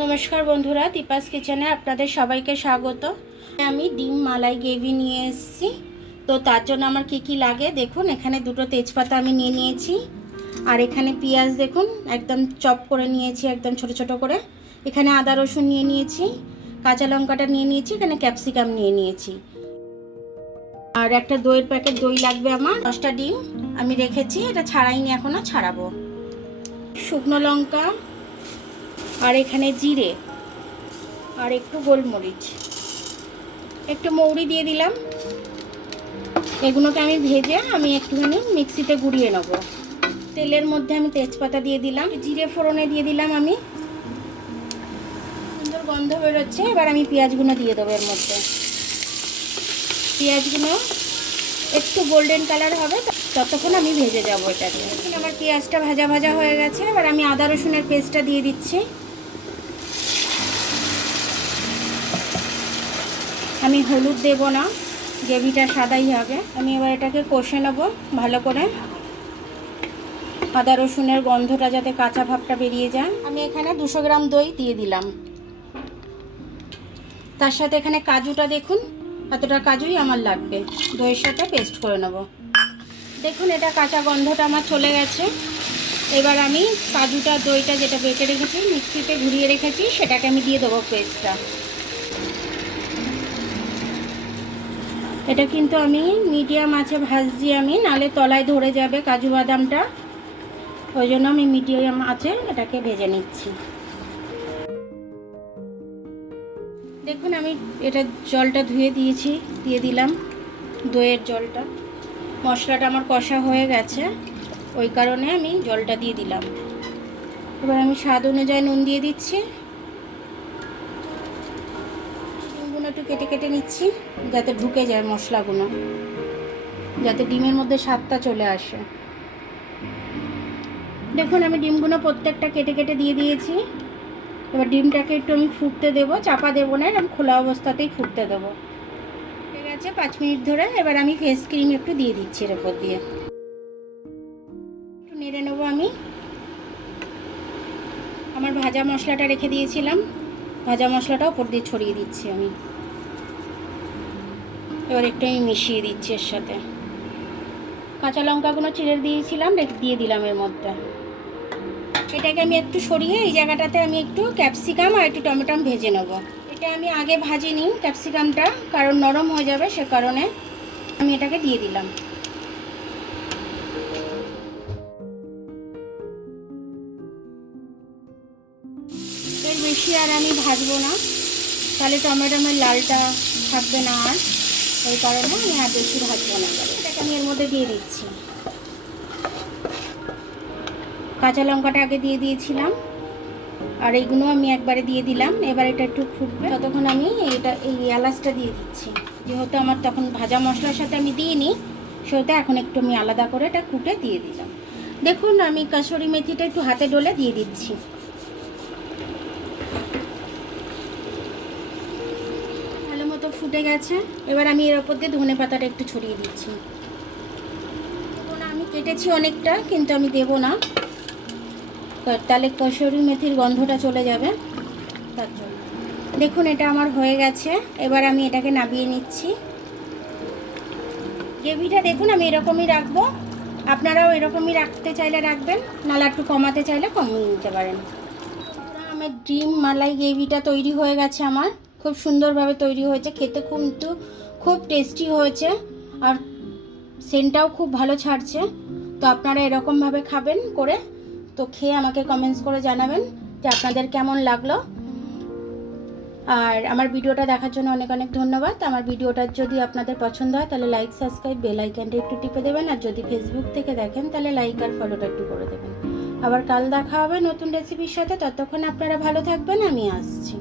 নমস্কার বন্ধুরা, দীপাস কিচেনে আপনাদের সবাইকে স্বাগত। আমি ডিম মালাই গ্রেভি নিয়ে এসেছি। তো তার জন্য আমার কি লাগে দেখুন, এখানে দুটো তেজপাতা আমি নিয়ে নিয়েছি, আর এখানে পেঁয়াজ দেখুন একদম চপ করে নিয়েছি, একদম ছোট ছোট করে। এখানে আদা রসুন নিয়ে নিয়েছি, কাঁচা লঙ্কাটা নিয়ে নিয়েছি, এখানে ক্যাপসিকাম নিয়ে নিয়েছি, আর একটা দইয়ের প্যাকেট দই লাগবে আমার। 10টা ডিম আমি রেখেছি, এটা ছাড়াইনি, এখনও ছাড়াবো। শুকনো লঙ্কা, আর এখানে জিরে, আর একটু গোলমরিচ, একটু মৌরি দিয়ে দিলাম। এগুলোকে আমি ভেজে আমি একটুখানি মিক্সিতে গুঁড়িয়ে নেব। তেলের মধ্যে আমি তেজপাতা দিয়ে দিলাম, জিরে ফোড়নে দিয়ে দিলাম আমি, সুন্দর গন্ধ বেরোচ্ছে। এবার আমি পেঁয়াজগুলো দিয়ে দেবো এর মধ্যে। পেঁয়াজগুলো একটু গোল্ডেন কালার হবে, ততক্ষণ আমি ভেজে যাবো এটাকে। আমার পেঁয়াজটা ভাজা ভাজা হয়ে গেছে, এবার আমি আদা রসুনের পেস্টটা দিয়ে দিচ্ছি। আমি হলুদ দেব না, গ্রেভিটা সাদাই হবে। আমি এবার এটাকে কষে নেব ভালো করে, আদা রসুনের গন্ধটা যাতে কাঁচা ভাবটা বেরিয়ে যায়। আমি এখানে 200 গ্রাম দই দিয়ে দিলাম। তার সাথে এখানে কাজুটা দেখুন, এতটা কাজুই আমার লাগবে, দইয়ের সাথে পেস্ট করে নেব। দেখুন এটা কাঁচা গন্ধটা আমার চলে গেছে। এবার আমি কাজুটা দইটা যেটা বেটে রেখেছি, মিক্সিতে ঘুরিয়ে রেখেছি, সেটাকে আমি দিয়ে দেবো পেস্টটা। এটা কিন্তু আমি মিডিয়াম আঁচে ভাজছি, আমি নালে তলায় ধরে যাবে কাজু বাদামটা, ওই জন্য আমি মিডিয়াম আঁচে এটাকে ভেজে নিচ্ছি। দেখুন আমি এটা জলটা ধুয়ে দিয়েছি, দিয়ে দিলাম দইয়ের জলটা। মশলাটা আমার কষা হয়ে গেছে, ওই কারণে আমি জলটা দিয়ে দিলাম। এবার আমি স্বাদ অনুযায়ী নুন দিয়ে দিচ্ছি। ডিমগুলো একটু কেটে কেটে নিচ্ছি, যাতে ঢুকে যায় মশলাগুলো, যাতে ডিমের মধ্যে স্বাদটা চলে আসে। দেখুন আমি ডিমগুলো প্রত্যেকটা কেটে কেটে দিয়ে দিয়েছি। এবার ডিমটাকে একটু আমি ফুটতে দেবো, চাপা দেবো না, আমি খোলা অবস্থাতেই ফুটতে দেবো। ঠিক আছে 5 মিনিট ধরে। এবার আমি ফেস ক্রিম একটু দিয়ে দিচ্ছি এর উপর দিয়ে, একটু নেড়ে নেবো। আমি আমার ভাজা মশলাটা রেখে দিয়েছিলাম, ভাজা মশলাটা উপর দিয়ে ছড়িয়ে দিচ্ছি আমি। এবার একটু আমি মিশিয়ে দিচ্ছি এর সাথে। কাঁচা লঙ্কাগুলো চিড়ে দিয়েছিলাম, দিয়ে দিলাম এর মধ্যে। এটাকে আমি একটু সরিয়ে এই জায়গাটাতে আমি একটু ক্যাপসিকাম আর একটু টমেটো ভেজে নেব। এটা আমি আগে ভাজিনি ক্যাপসিকামটা, কারণ নরম হয়ে যাবে, সে কারণে আমি এটাকে দিয়ে দিলাম। এর বেশি আর আমি ভাজবো না, তাহলে টমেটোমের লালটা থাকবে না, আর ওই কারণে আমি আর বেশি ভাজবো না। এটাকে আমি এর মধ্যে দিয়ে দিচ্ছি। কাঁচা লঙ্কাটা আগে দিয়ে দিয়েছিলাম, আর এইগুলো আমি একবারে দিয়ে দিলাম। এবার এটা একটু ফুটবে, ততক্ষণ আমি এই এলাচটা দিয়ে দিচ্ছি। যেহেতু আমার তখন ভাজা মশলার সাথে আমি দিইনি, সেটা এখন একটু আমি আলাদা করে এটা কুটে দিয়ে দিলাম। দেখুন আমি কাসুরি মেথিটা একটু হাতে ডলে দিয়ে দিচ্ছি। ভালো মতো ফুটে গেছে। এবার আমি এর ওপর দিয়ে ধনে পাতাটা একটু ছড়িয়ে দিচ্ছি। আমি কেটেছি অনেকটা, কিন্তু আমি দেবো না, তাহলে কসুরি মেথির গন্ধটা চলে যাবে, তার জন্য। দেখুন এটা আমার হয়ে গেছে। এবার আমি এটাকে নামিয়ে নিচ্ছি। গ্রেভিটা দেখুন আমি এরকমই রাখবো, আপনারাও এরকমই রাখতে চাইলে রাখবেন, নাহলে একটু কমাতে চাইলে কমিয়ে নিতে পারেন। আমার ডিম মালাই গ্রেভিটা তৈরি হয়ে গেছে, আমার খুব সুন্দরভাবে তৈরি হয়েছে, খেতে কিন্তু খুব টেস্টি হয়েছে, আর সেন্টটাও খুব ভালো ছাড়ছে। তো আপনারা এরকমভাবে খাবেন করে, তো খেয়ে আমাকে কমেন্টস করে জানাবেন যে আপনাদের কেমন লাগলো। আর আমার ভিডিওটা দেখার জন্য অনেক অনেক ধন্যবাদ। আমার ভিডিওটা যদি আপনাদের পছন্দ হয় তাহলে লাইক, সাবস্ক্রাইব, বেল আইকনটা একটু টিপে দেবেন, আর যদি ফেসবুক থেকে দেখেন তাহলে লাইক আর ফলোটা একটু করে দেবেন। আবার কাল দেখা হবে নতুন রেসিপির সাথে, ততক্ষণ আপনারা ভালো থাকবেন, আমি আসছি।